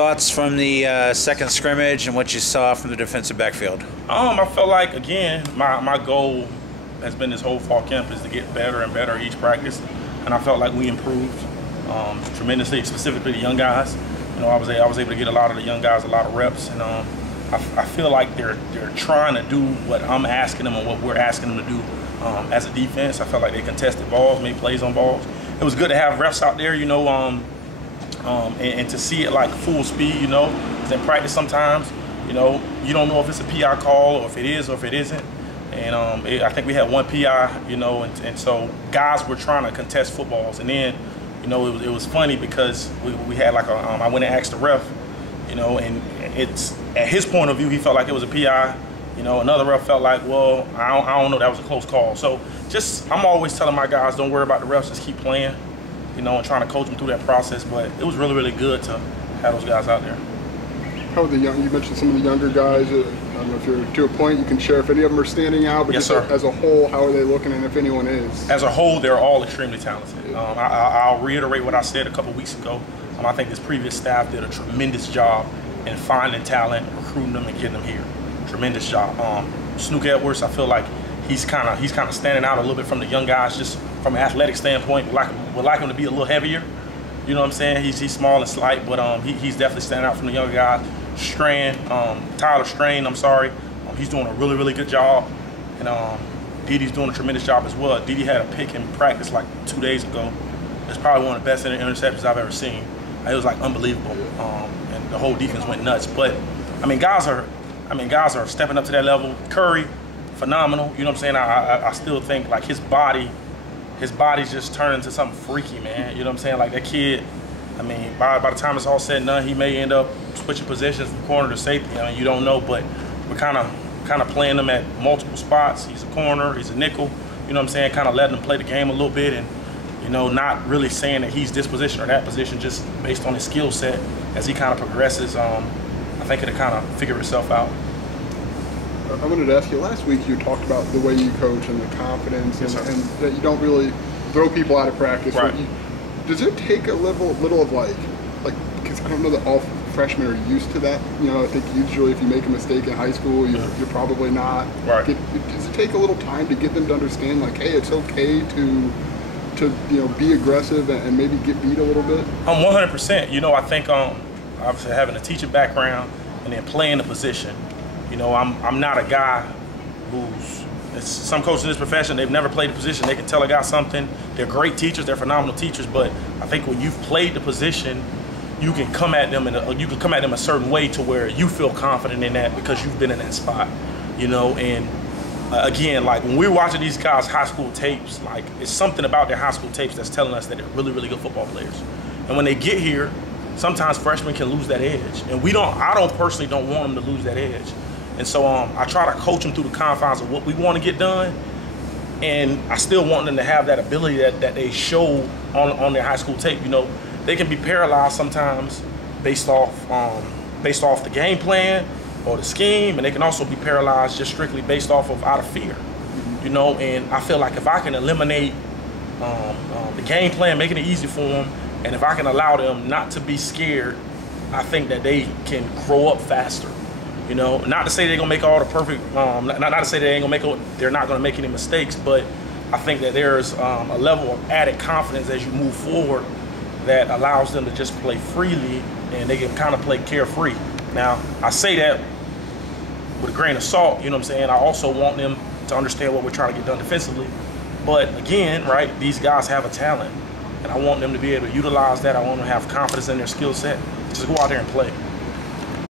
Thoughts from the second scrimmage and what you saw from the defensive backfield? I felt like, again, my goal has been this whole fall camp is to get better and better each practice, and I felt like we improved tremendously, specifically the young guys. You know, I was able to get a lot of the young guys a lot of reps, and I feel like they're trying to do what I'm asking them and what we're asking them to do as a defense. I felt like they contested balls, made plays on balls. It was good to have refs out there, you know, and to see it like full speed, you know, because in practice sometimes, you know, you don't know if it's a PI call or if it is or if it isn't. And I think we had one PI, you know, and so guys were trying to contest footballs. And then, you know, it was funny because we had like I went and asked the ref, you know, and it's at his point of view, he felt like it was a PI. You know, another ref felt like, well, I don't know, that was a close call. So I'm always telling my guys, don't worry about the refs, just keep playing, you know, and trying to coach them through that process. But it was really, really good to have those guys out there. How are the young? You mentioned some of the younger guys. I don't know if you're to a point you can share if any of them are standing out, but yes, just sir. As a whole, how are they looking, and if anyone is? As a whole, they're all extremely talented. I'll reiterate what I said a couple weeks ago. I think this previous staff did a tremendous job in finding talent, recruiting them, and getting them here. Tremendous job. Snook Edwards, I feel like he's kind of standing out a little bit from the young guys, just from an athletic standpoint. Would like him to be a little heavier. You know what I'm saying? He's small and slight, but he's definitely standing out from the younger guys. Tyler Strain, I'm sorry. He's doing a really, really good job. And Didi's doing a tremendous job as well. Didi had a pick in practice like 2 days ago. It's probably one of the best interceptions I've ever seen. It was like unbelievable. And the whole defense went nuts. But I mean, guys are stepping up to that level. Curry, phenomenal. You know what I'm saying? I still think like his body's just turned into something freaky, man. You know what I'm saying? Like that kid, I mean, by the time it's all said and done, he may end up switching positions from corner to safety. I mean, you don't know, but we're kind of playing him at multiple spots. He's a corner, he's a nickel. You know what I'm saying? Kind of letting him play the game a little bit, and you know, not really saying that he's this position or that position, just based on his skill set. As he kind of progresses, I think it'll kind of figure itself out. I wanted to ask you, last week you talked about the way you coach and the confidence, yes, and that you don't really throw people out of practice. Right. Does it take a little of like, because I don't know that all freshmen are used to that. You know, I think usually if you make a mistake in high school, you're probably not. Right. Does it take a little time to get them to understand, like, hey, it's okay to you know, be aggressive and maybe get beat a little bit? 100%. You know, I think obviously having a teaching background and then playing the position. You know, I'm not a guy some coaches in this profession, they've never played the position. They can tell a guy something. They're great teachers, they're phenomenal teachers, but I think when you've played the position, you can come at them a certain way to where you feel confident in that because you've been in that spot. You know, and again, like when we're watching these guys' high school tapes, like it's something about their high school tapes that's telling us that they're really, really good football players. And when they get here, sometimes freshmen can lose that edge. And I personally don't want them to lose that edge. And so I try to coach them through the confines of what we want to get done, and I still want them to have that ability that they show on their high school tape. You know, they can be paralyzed sometimes based off the game plan or the scheme, and they can also be paralyzed just strictly based off of out of fear. You know, and I feel like if I can eliminate the game plan, making it easy for them, and if I can allow them not to be scared, I think that they can grow up faster. You know, not to say they're gonna make all the perfect, not to say they're not gonna make any mistakes, but I think that there's a level of added confidence as you move forward that allows them to just play freely, and they can kind of play carefree. Now, I say that with a grain of salt, you know what I'm saying? I also want them to understand what we're trying to get done defensively. But again, right, these guys have a talent, and I want them to be able to utilize that. I want them to have confidence in their skill set. Just go out there and play.